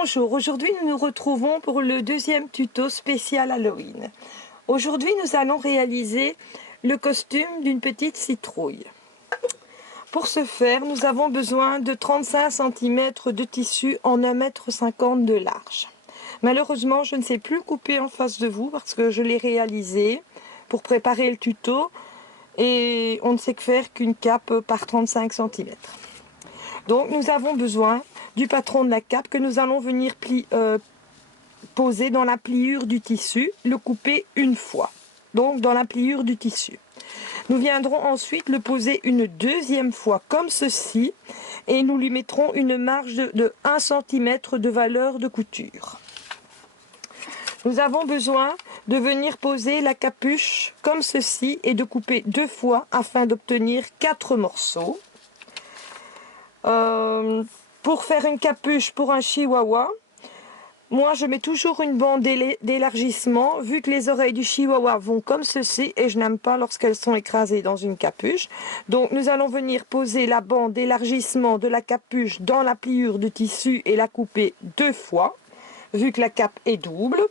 Bonjour, aujourd'hui nous nous retrouvons pour le deuxième tuto spécial Halloween. Aujourd'hui nous allons réaliser le costume d'une petite citrouille. Pour ce faire, nous avons besoin de 35 cm de tissu en 1,50 m de large. Malheureusement, je ne sais plus couper en face de vous parce que je l'ai réalisé pour préparer le tuto et on ne sait que faire qu'une cape par 35 cm. Donc nous avons besoin du patron de la cape que nous allons venir poser dans la pliure du tissu, le couper une fois, donc dans la pliure du tissu. Nous viendrons ensuite le poser une deuxième fois comme ceci et nous lui mettrons une marge de 1 cm de valeur de couture. Nous avons besoin de venir poser la capuche comme ceci et de couper deux fois afin d'obtenir 4 morceaux. Pour faire une capuche pour un chihuahua, moi je mets toujours une bande d'élargissement vu que les oreilles du chihuahua vont comme ceci et je n'aime pas lorsqu'elles sont écrasées dans une capuche. Donc nous allons venir poser la bande d'élargissement de la capuche dans la pliure du tissu et la couper deux fois vu que la cape est double.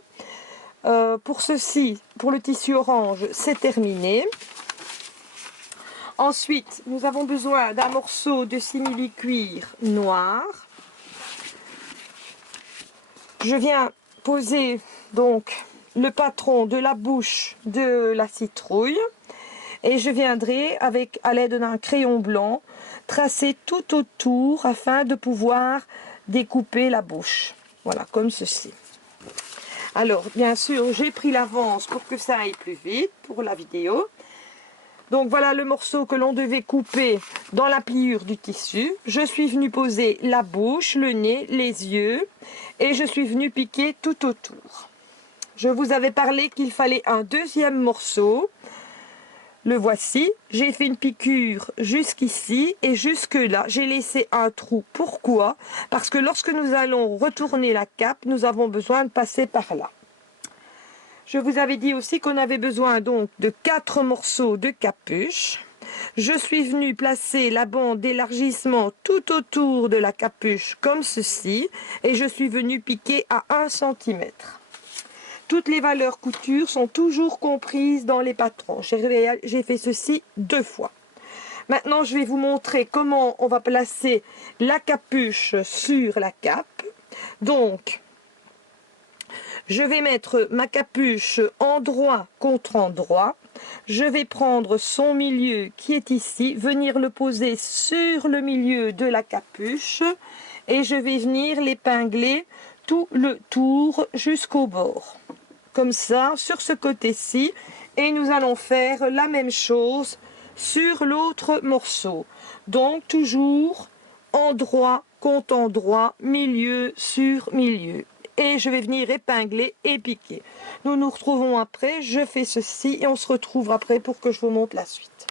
Pour ceci, pour le tissu orange, c'est terminé. Ensuite, nous avons besoin d'un morceau de simili-cuir noir. Je viens poser donc le patron de la bouche de la citrouille et je viendrai avec à l'aide d'un crayon blanc tracer tout autour afin de pouvoir découper la bouche. Voilà, comme ceci. Alors, bien sûr, j'ai pris l'avance pour que ça aille plus vite pour la vidéo. Donc voilà le morceau que l'on devait couper dans la pliure du tissu. Je suis venue poser la bouche, le nez, les yeux et je suis venue piquer tout autour. Je vous avais parlé qu'il fallait un deuxième morceau. Le voici. J'ai fait une piqûre jusqu'ici et jusque là. J'ai laissé un trou. Pourquoi? Parce que lorsque nous allons retourner la cape, nous avons besoin de passer par là. Je vous avais dit aussi qu'on avait besoin donc de 4 morceaux de capuche. Je suis venue placer la bande d'élargissement tout autour de la capuche comme ceci et je suis venue piquer à 1 cm. Toutes les valeurs couture sont toujours comprises dans les patrons. J'ai fait ceci deux fois. Maintenant, je vais vous montrer comment on va placer la capuche sur la cape. Donc, je vais mettre ma capuche endroit contre endroit. Je vais prendre son milieu qui est ici, venir le poser sur le milieu de la capuche et je vais venir l'épingler tout le tour jusqu'au bord. Comme ça, sur ce côté-ci. Et nous allons faire la même chose sur l'autre morceau. Donc, toujours endroit contre endroit, milieu sur milieu. Et je vais venir épingler et piquer. Nous nous retrouvons après, je fais ceci et on se retrouve après pour que je vous montre la suite.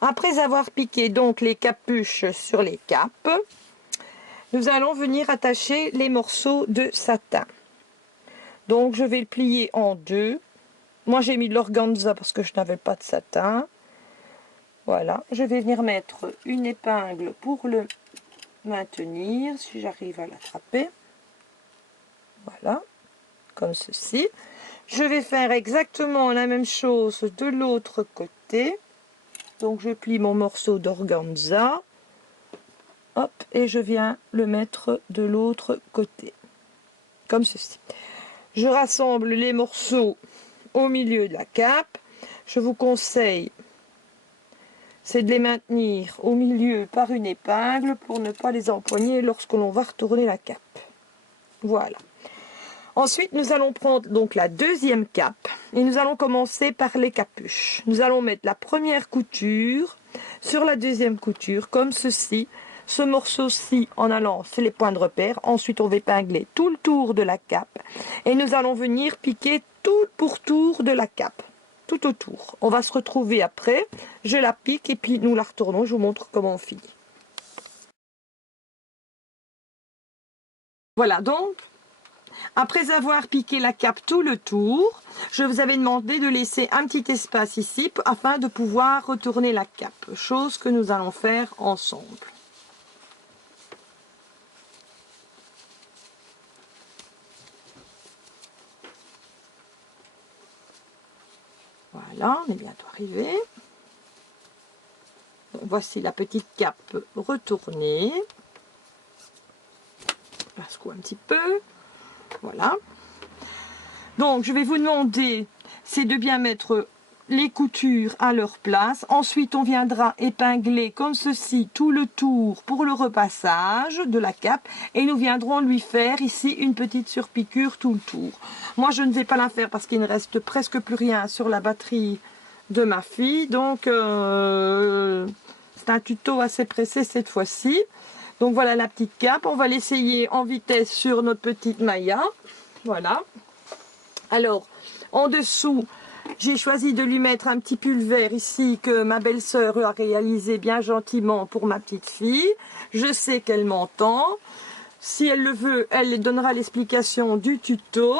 Après avoir piqué donc les capuches sur les capes, nous allons venir attacher les morceaux de satin. Donc je vais le plier en deux. Moi j'ai mis de l'organza parce que je n'avais pas de satin. Voilà, je vais venir mettre une épingle pour le maintenir, si j'arrive à l'attraper. Voilà, comme ceci. Je vais faire exactement la même chose de l'autre côté. Donc je plie mon morceau d'organza. Hop, et je viens le mettre de l'autre côté. Comme ceci. Je rassemble les morceaux au milieu de la cape. Je vous conseille c'est de les maintenir au milieu par une épingle pour ne pas les empoigner lorsque l'on va retourner la cape. Voilà. Ensuite, nous allons prendre donc la deuxième cape et nous allons commencer par les capuches. Nous allons mettre la première couture sur la deuxième couture comme ceci. Ce morceau-ci en allant, c'est les points de repère. Ensuite, on va épingler tout le tour de la cape et nous allons venir piquer tout pour tour de la cape. Tout autour. On va se retrouver après, je la pique et puis nous la retournons, je vous montre comment on finit. Voilà donc, après avoir piqué la cape tout le tour, je vous avais demandé de laisser un petit espace ici afin de pouvoir retourner la cape, chose que nous allons faire ensemble. Voilà, on est bientôt arrivé. Donc, voici la petite cape retournée. Je la secoue un petit peu. Voilà. Donc, je vais vous demander, c'est de bien mettre les coutures à leur place. Ensuite, on viendra épingler comme ceci tout le tour pour le repassage de la cape. Et nous viendrons lui faire ici une petite surpiqûre tout le tour. Moi, je ne vais pas la faire parce qu'il ne reste presque plus rien sur la batterie de ma fille. Donc, c'est un tuto assez pressé cette fois-ci. Donc, voilà la petite cape. On va l'essayer en vitesse sur notre petite Maya. Voilà. Alors, en dessous, j'ai choisi de lui mettre un petit pull vert ici que ma belle-sœur a réalisé bien gentiment pour ma petite fille. Je sais qu'elle m'entend. Si elle le veut, elle donnera l'explication du tuto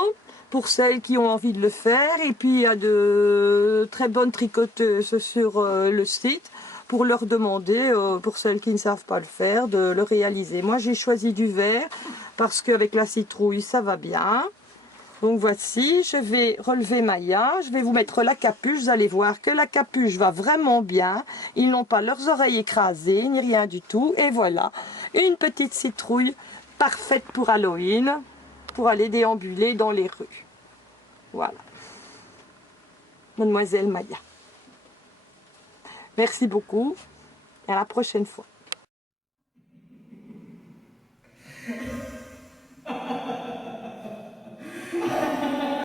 pour celles qui ont envie de le faire. Et puis, il y a de très bonnes tricoteuses sur le site pour leur demander, pour celles qui ne savent pas le faire, de le réaliser. Moi, j'ai choisi du vert parce qu'avec la citrouille, ça va bien. Donc voici, je vais relever Maya, je vais vous mettre la capuche, vous allez voir que la capuche va vraiment bien. Ils n'ont pas leurs oreilles écrasées, ni rien du tout. Et voilà, une petite citrouille parfaite pour Halloween, pour aller déambuler dans les rues. Voilà, Mademoiselle Maya. Merci beaucoup et à la prochaine fois.